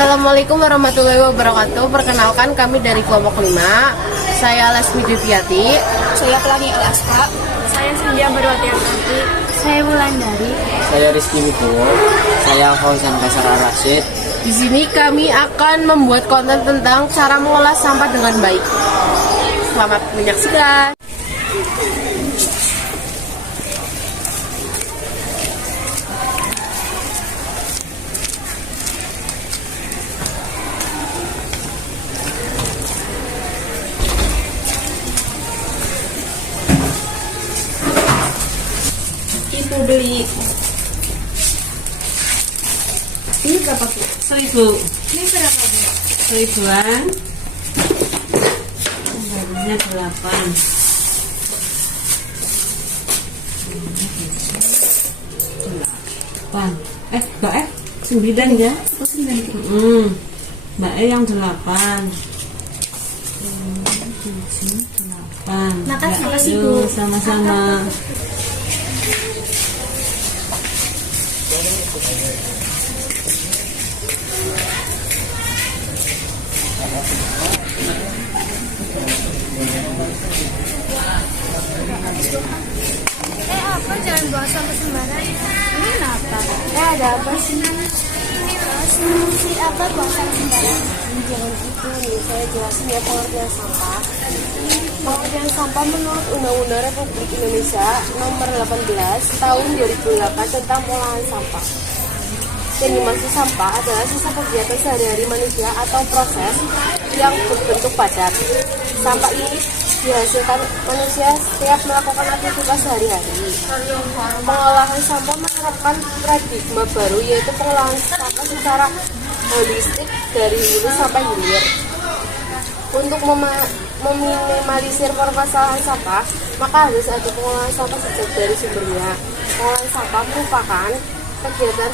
Assalamualaikum warahmatullahi wabarakatuh. Perkenalkan kami dari kelompok 5. Saya Lesmi Deviati. Saya Pelangi Alaska. Saya Sindia Barwati Artanti. Saya Wulandari. Saya Rizky Wibowo. Saya Fauzan Kasar Rashid. Di sini kami akan membuat konten tentang cara mengolah sampah dengan baik. Selamat menyaksikan. Ibu beli ini berapa Bu? 1.000. Ini berapa Bu? 1.000-an. Harusnya 8. Mbak 9 ya? Oh, 9. Mbak yang 8. 8. Makasih Bu. Sama-sama. Apa jangan buang sampah sembarangan? Ini kenapa? Ada apa sih? Solusi apa buang sampah sembarangan? Jangan gitu nih, saya jelasin ya pengertian sampah. Pengertian sampah menurut Undang-Undang Republik Indonesia Nomor 18 Tahun 2008 tentang pengolahan sampah. Yang dimaksud sampah adalah sisa kegiatan sehari-hari manusia atau proses yang berbentuk padat. Sampah ini dihasilkan manusia setiap melakukan aktivitas sehari-hari. Pengolahan sampah menerapkan paradigma baru, yaitu pengolahan sampah secara holistik dari hulu sampai hilir. Untuk meminimalisir permasalahan sampah, maka harus ada pengolahan sampah sejak dari sumbernya. Pengolahan sampah merupakan kegiatan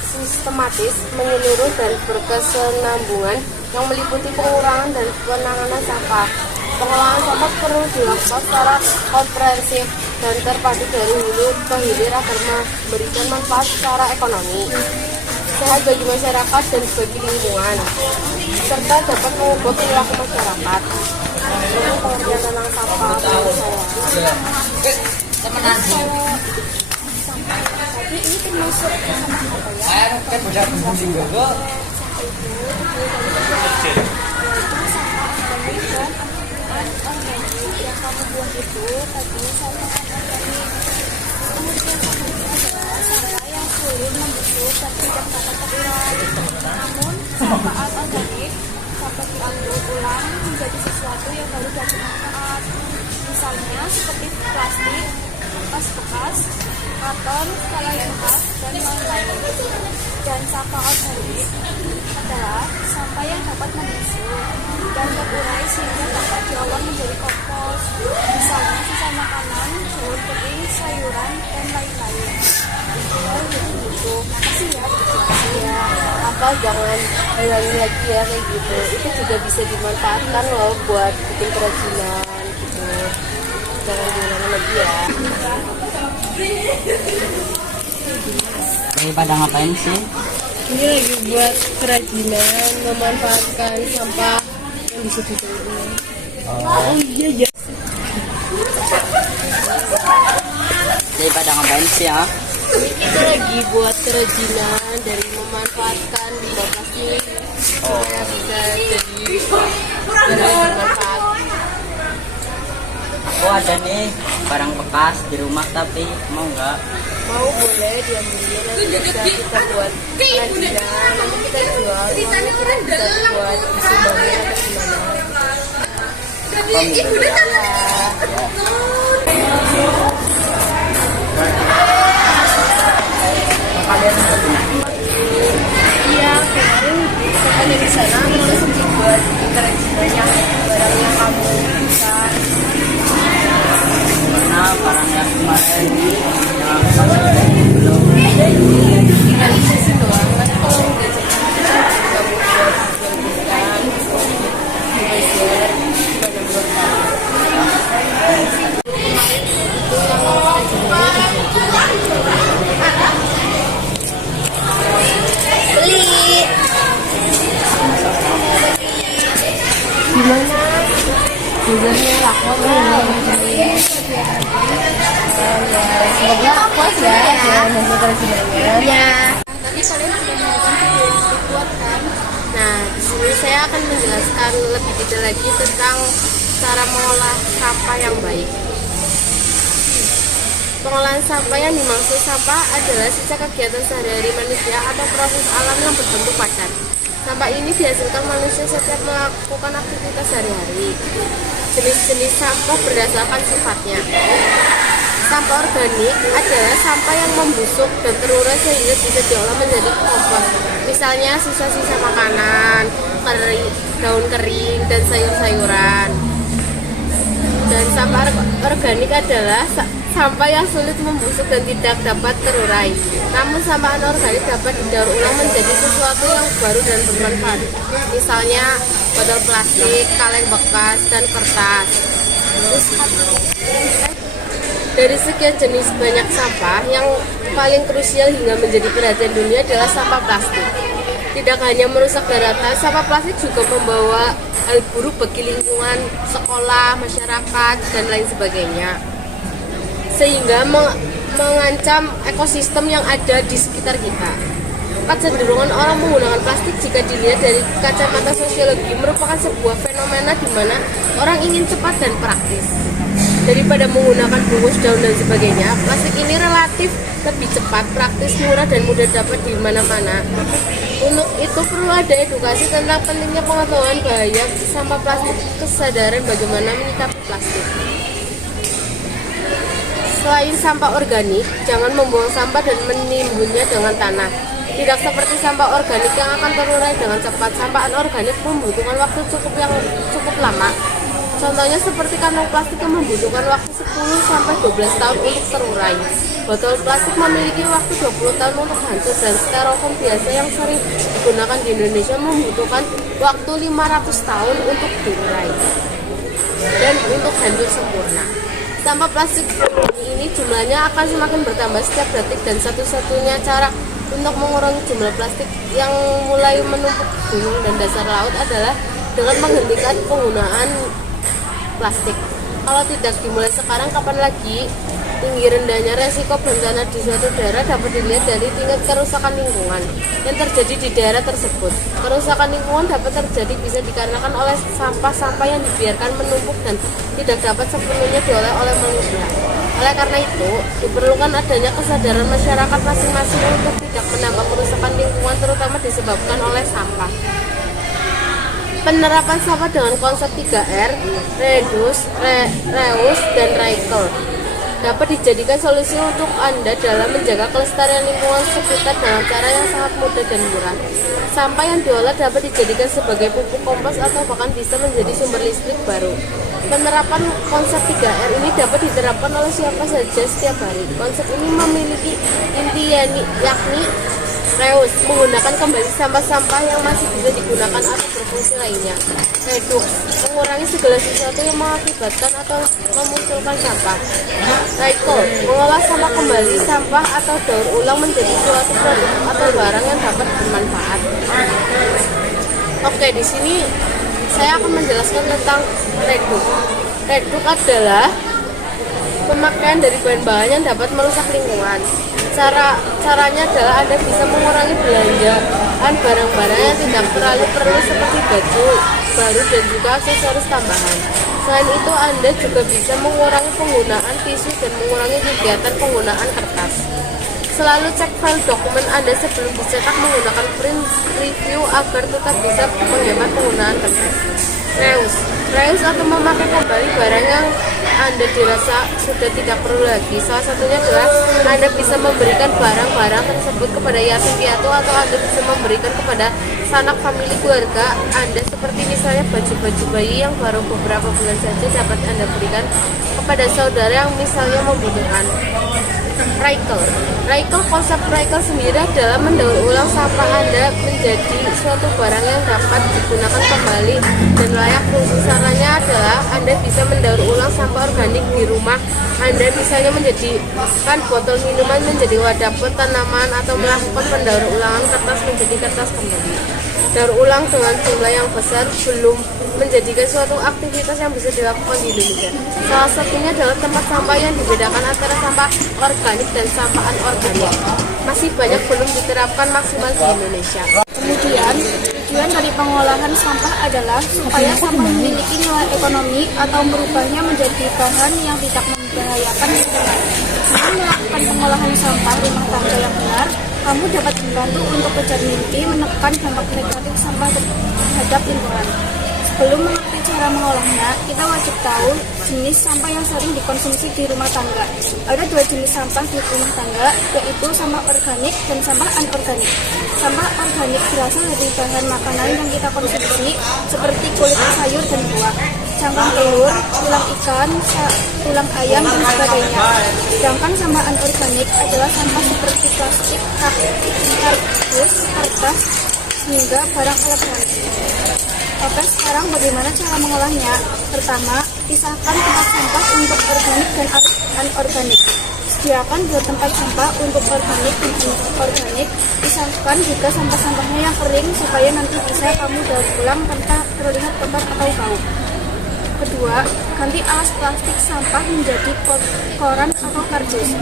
sistematis, menyeluruh dan berkesinambungan yang meliputi pengurangan dan penanganan sampah. Pengolahan sampah perlu dilakukan secara komprehensif dan terpadu dari hulu ke hilir agar memberikan manfaat secara ekonomi, sehat bagi masyarakat dan bagi lingkungan, serta dapat mengubah perilaku masyarakat. Ini pengertian tentang sampah menurut saya. Tapi ini termasuk sampah apa ya? Yang kamu buang itu tadinya sampah organik. Kemudian sampah ini adalah sampah yang sulit membusuk dan tidak dapat terurai. Namun sampah organik dapat diambil ulang menjadi sesuatu yang baru dan bermanfaat. Misalnya seperti plastik, kertas bekas, karton, skala bekas, dan lain-lain. Dan sampah organik adalah sampah yang dapat membusuk dan terurai sehingga dapat diolah menjadi kompos. Misalnya sisa makanan, daun kering, sayuran, dan lain-lain. Gitu. Makasih ya. Ya, apa jangan hilangi lagi ya kayak gitu. Itu juga bisa dimanfaatkan loh buat bikin kerajinan gitu. Jangan diulangi lagi ya. Lagi pada ngapain sih? Ini lagi buat kerajinan, memanfaatkan sampah yang bisa didaur. Oh iya ya. Lagi pada ngapain sih ya? Ini kita lagi buat kerajinan dari memanfaatkan limbah plastik supaya bisa jadi barang yang bermanfaat. Aku ada nih barang bekas di rumah tapi mau nggak? Mau, boleh diambil, nanti bisa kita buat kerajinan, nanti kita jual, uangnya kita bisa buat disumbangin atau gimana. Iya, kemarin kita dari sana terus buat kerajinan yang barang yang kamu bisa. Mana barang yang kemarin yang belum tinggal isi doang, nanti kalau udah jadi kamu buat jual-jualan share gimana menurut kamu? Beli sebenarnya lakonnya semoga puas ya dengan presentasinya. Ya. Tadi kalian sudah menonton video yang dibuat kan? Nah, di sini saya akan menjelaskan lebih detail lagi tentang cara mengolah sampah yang baik. Pengolahan sampah yang dimaksud sampah adalah sisa kegiatan sehari-hari manusia atau proses alam yang berbentuk padat. Sampah ini dihasilkan manusia setiap melakukan aktivitas sehari-hari. Jenis-jenis sampah berdasarkan sifatnya. Sampah organik adalah sampah yang membusuk dan terurai sehingga bisa diolah menjadi kompos. Misalnya sisa-sisa makanan, daun kering, dan sayur-sayuran. Dan sampah organik adalah sampah yang sulit membusuk dan tidak dapat terurai. Namun sampah anorganik dapat didaur ulang menjadi sesuatu yang baru dan bermanfaat. Misalnya botol plastik, kaleng bekas, dan kertas. Dari sekian jenis banyak sampah, yang paling krusial hingga menjadi perhatian dunia adalah sampah plastik. Tidak hanya merusak daratan, sampah plastik juga membawa hal buruk bagi lingkungan, sekolah, masyarakat, dan lain sebagainya. Sehingga mengancam ekosistem yang ada di sekitar kita. Kecenderungan orang menggunakan plastik jika dilihat dari kacamata sosiologi merupakan sebuah fenomena di mana orang ingin cepat dan praktis. Daripada menggunakan bungkus daun dan sebagainya, plastik ini relatif lebih cepat, praktis, murah, dan mudah dapat di mana-mana. Untuk itu perlu ada edukasi tentang pentingnya pengetahuan bahaya sampah plastik, kesadaran bagaimana menyikapi plastik. Selain sampah organik, jangan membuang sampah dan menimbunnya dengan tanah. Tidak seperti sampah organik yang akan terurai dengan cepat, sampah anorganik membutuhkan waktu cukup lama. Contohnya seperti kantong plastik yang membutuhkan waktu 10-12 tahun untuk terurai. Botol plastik memiliki waktu 20 tahun untuk hancur, dan styrofoam biasa yang sering digunakan di Indonesia membutuhkan waktu 500 tahun untuk terurai dan untuk hancur sempurna. Sampah plastik ini jumlahnya akan semakin bertambah setiap detik, dan satu-satunya cara untuk mengurangi jumlah plastik yang mulai menumpuk gunung dan dasar laut adalah dengan menghentikan penggunaan plastik. Kalau tidak dimulai sekarang, kapan lagi? Tinggi rendahnya resiko bencana di suatu daerah dapat dilihat dari tingkat kerusakan lingkungan yang terjadi di daerah tersebut. Kerusakan lingkungan dapat terjadi bisa dikarenakan oleh sampah-sampah yang dibiarkan menumpuk dan tidak dapat sepenuhnya diolah oleh manusia. Oleh karena itu, diperlukan adanya kesadaran masyarakat masing-masing untuk tidak menambah kerusakan lingkungan, terutama disebabkan oleh sampah. Penerapan sampah dengan konsep 3R, reduce, reuse, dan recycle dapat dijadikan solusi untuk Anda dalam menjaga kelestarian lingkungan sekitar dengan cara yang sangat mudah dan murah. Sampah yang diolah dapat dijadikan sebagai pupuk kompos atau bahkan bisa menjadi sumber listrik baru. Penerapan konsep 3R ini dapat diterapkan oleh siapa saja setiap hari. Konsep ini memiliki inti yakni reuse, menggunakan kembali sampah-sampah yang masih bisa digunakan atau berfungsi lainnya. Reduce, mengurangi segala sesuatu yang mengakibatkan atau memunculkan sampah. Recycle, mengolah sampah kembali, sampah atau daur ulang menjadi suatu produk atau barang yang dapat bermanfaat. Oke, di sini saya akan menjelaskan tentang reduce. Reduce adalah pemakaian dari bahan-bahan yang dapat merusak lingkungan. Caranya adalah Anda bisa mengurangi belanjaan barang-barang yang tidak terlalu perlu seperti baju baru dan juga aksesoris tambahan. Selain itu, Anda juga bisa mengurangi penggunaan tisu dan mengurangi kegiatan penggunaan kertas. Selalu cek file dokumen Anda sebelum dicetak menggunakan print review agar tetap bisa menghemat penggunaan kertas. Reuse atau memakai kembali barang yang Anda dirasa sudah tidak perlu lagi. Salah satunya adalah Anda bisa memberikan barang-barang tersebut kepada yatim piatu, atau Anda bisa memberikan kepada sanak famili keluarga Anda, seperti misalnya baju-baju bayi yang baru beberapa bulan saja dapat Anda berikan kepada saudara yang misalnya membutuhkan. Recycle, konsep recycle sendiri adalah mendaur ulang sampah Anda menjadi suatu barang yang dapat digunakan kembali dan layak fungsi. Caranya adalah Anda bisa mendaur ulang sampah organik di rumah Anda, misalnya menjadikan botol minuman menjadi wadah pot tanaman, atau melakukan pendaur ulangan kertas menjadi kertas kembali. daur ulang dengan jumlah yang besar belum menjadikan suatu aktivitas yang bisa dilakukan di Indonesia. Salah satunya adalah tempat sampah yang dibedakan antara sampah organik dan sampah anorganik. Masih banyak belum diterapkan maksimal di Indonesia. Kemudian, tujuan dari pengolahan sampah adalah supaya sampah memiliki nilai ekonomi atau merubahnya menjadi bahan yang tidak membahayakan lingkungan. Dengan melakukan pengolahan sampah rumah tangga yang benar, kamu dapat membantu untuk kejar mimpi menekan dampak negatif sampah terhadap lingkungan. Sebelum mengerti cara mengolahnya, kita wajib tahu jenis sampah yang sering dikonsumsi di rumah tangga. Ada 2 jenis sampah di rumah tangga, yaitu sampah organik dan sampah anorganik. Sampah organik berasal dari bahan makanan yang kita konsumsi, seperti kulit sayur dan buah, cangkang telur, tulang ikan, tulang ayam, dan sebagainya. Sedangkan sampah anorganik adalah sampah seperti plastik, kardus, kertas, hingga barang elektronik. Oke, sekarang bagaimana cara mengolahnya? Pertama, pisahkan tempat sampah untuk organik dan anorganik. Sediakan 2 tempat sampah untuk organik dan anorganik. Pisahkan juga sampah-sampahnya yang kering supaya nanti bisa kamu daur ulang tanpa terlihat kotor atau bau. Kedua, ganti alas plastik sampah menjadi koran atau kardus.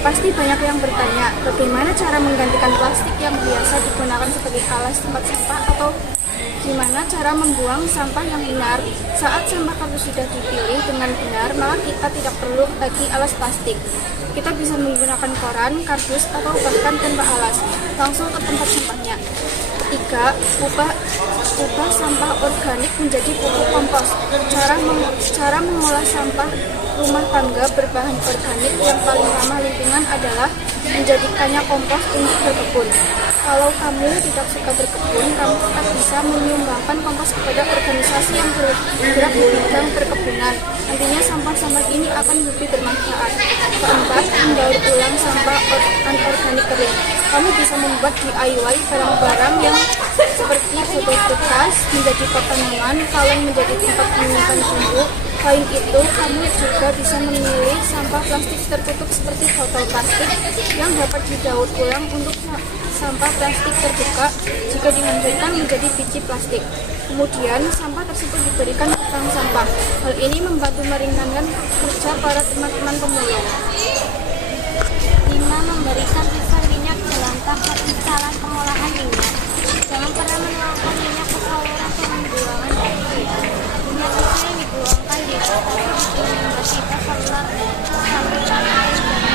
Pasti banyak yang bertanya, bagaimana cara menggantikan plastik yang biasa digunakan sebagai alas tempat sampah atau gimana cara membuang sampah yang benar? Saat sampah kardus sudah dipilih dengan benar, maka kita tidak perlu lagi alas plastik. Kita bisa menggunakan koran, kardus, atau bahkan tanpa alas, langsung ke tempat sampahnya. Ketiga, ubah sampah organik menjadi pupuk kompos. Cara mengolah sampah rumah tangga berbahan organik yang paling ramah lingkungan adalah menjadikannya kompos untuk berkebun. Kalau kamu tidak suka berkebun, kamu tetap bisa menyumbangkan kompos kepada organisasi yang bergerak di bidang perkebunan. Nantinya sampah-sampah ini akan lebih bermanfaat. Keempat, mendaur ulang sampah anorganik kering. Kamu bisa membuat DIY barang-barang yang seperti botol bekas menjadi pot tanaman, kaleng menjadi tempat menyimpan bumbu. Selain itu, kamu juga bisa memilih sampah plastik tertutup seperti botol plastik yang dapat didaur ulang untuk sampah plastik terbuka jika dihancurkan menjadi biji plastik. Kemudian, sampah tersebut diberikan ke bank sampah. Hal ini membantu meringankan kerja para teman-teman pemulung. 5. Memberikan sisa minyak jelantah ke instalan pengolahan minyak. Jangan pernah menuangkan minyak ke saluran pembuangan bakteri. Minyak sisa yang dibuangkan di atas membuat kita saluran air dan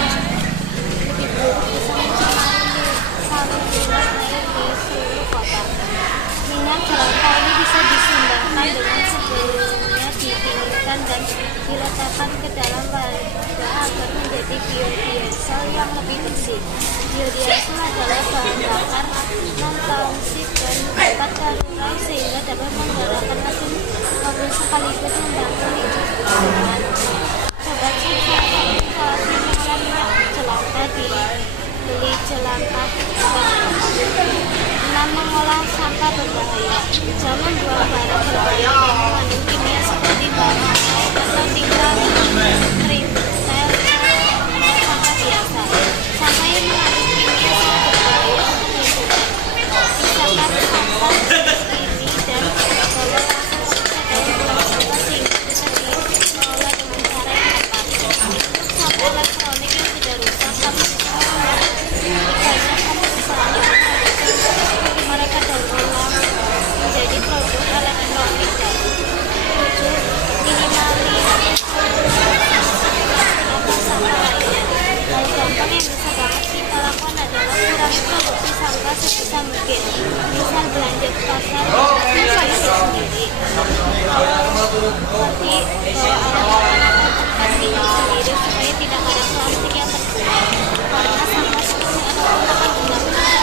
lebih buruk bisa mencemari saluran air di seluruh kota. Minyak jelantah ini bisa disumbangkan dengan sebelumnya didinginkan dan diletakkan ke dalam wadah agar menjadi biodiesel yang lebih bersih. Biodiesel adalah bahan bakar non-toksik dan dapat terurai sehingga dapat menggerakkan mesin mobil sekaligus membantu lingkungan. Sobat sukses instalasi mengolah minyak jelantah beli jelantah. 6. Mengolah sampah berbahaya. Jangan buang barang berbahaya yang mengandung kimia seperti bahan atau tinggal krim sampah biasa. Sampah yang mengandung kimia sangat berbahaya untuk lingkungan. Pisahkan sampah ini dan bawa langsung ke dalam sampah sehingga bisa diolah dengan cara yang tepat. Untuk sampah elektronik yang sudah rusak, kamu bisa banyak misalnya mereka daur ulang menjadi produk elektronik baru. 7. Minimalisir sampah lainnya. Hal gampang yang bisa banget kita lakukan adalah kurangi produksi sampah sebisa mungkin. Misal belanja ke pasar dan plastik sendiri. Seperti bawa alat-alat atau tempat minum sendiri supaya tidak ada plastik yang terbuang. Karena sampah seperti apapun akan benar-benar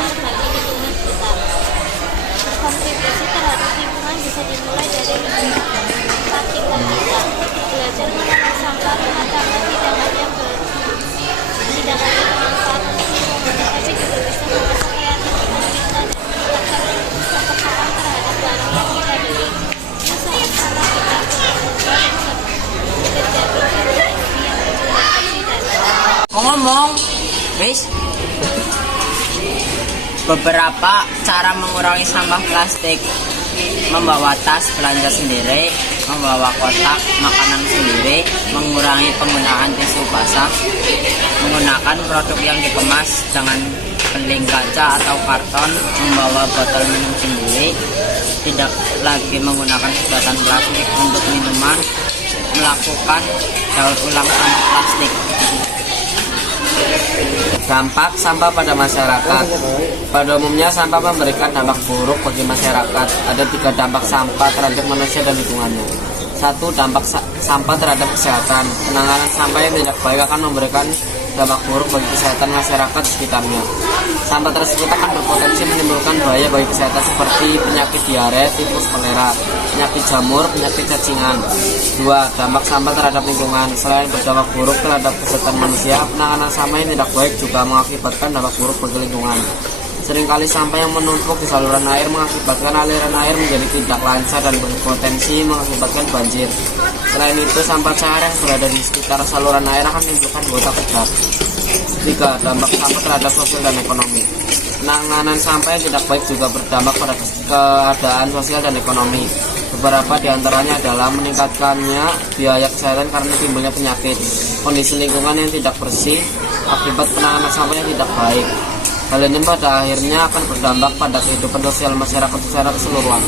membantu lingkungan kita. Berkontribusi terhadap lingkungan bisa dimulai dari lingkungan tinggal kita. Belajar mengolah sampah rumah tangga tidak hanya bermanfaat untuk lingkungan, tapi juga bisa merusak kreativitas kita dan meningkatkan kepekaan terhadap barang yang kita beli. Saat sampah kita berubah terjadi energi yang bersih dan Ngomong, guys. Beberapa cara mengurangi sampah plastik: membawa tas belanja sendiri, membawa kotak makanan sendiri, mengurangi penggunaan tisu basah, menggunakan produk yang dikemas dengan beling kaca atau karton, membawa botol minum sendiri, tidak lagi menggunakan sedotan plastik untuk minuman, melakukan daur ulang sampah plastik. Dampak sampah pada masyarakat. Pada umumnya sampah memberikan dampak buruk bagi masyarakat. Ada 3 dampak sampah terhadap manusia dan lingkungannya. 1. Dampak sampah terhadap kesehatan. Penanganan sampah yang tidak baik akan memberikan dampak buruk bagi kesehatan masyarakat sekitarnya. Sampah tersebut akan berpotensi menimbulkan bahaya bagi kesehatan seperti penyakit diare, tifus, kolera, penyakit jamur, penyakit cacingan. 2. Dampak sampah terhadap lingkungan. Selain berdampak buruk terhadap kesehatan manusia, penanganan sampah yang tidak baik juga mengakibatkan dampak buruk bagi lingkungan. Seringkali sampah yang menumpuk di saluran air mengakibatkan aliran air menjadi tidak lancar dan berpotensi mengakibatkan banjir. Selain itu, sampah cair yang berada di sekitar saluran air akan menimbulkan gota pecat. 3. Dampak sampah terhadap sosial dan ekonomi. Penanganan sampah yang tidak baik juga berdampak pada keadaan sosial dan ekonomi. Beberapa diantaranya adalah meningkatkannya biaya kesehatan karena timbulnya penyakit, kondisi lingkungan yang tidak bersih akibat penanganan sampah yang tidak baik. Hal ini pada akhirnya akan berdampak pada kehidupan sosial masyarakat secara keseluruhan.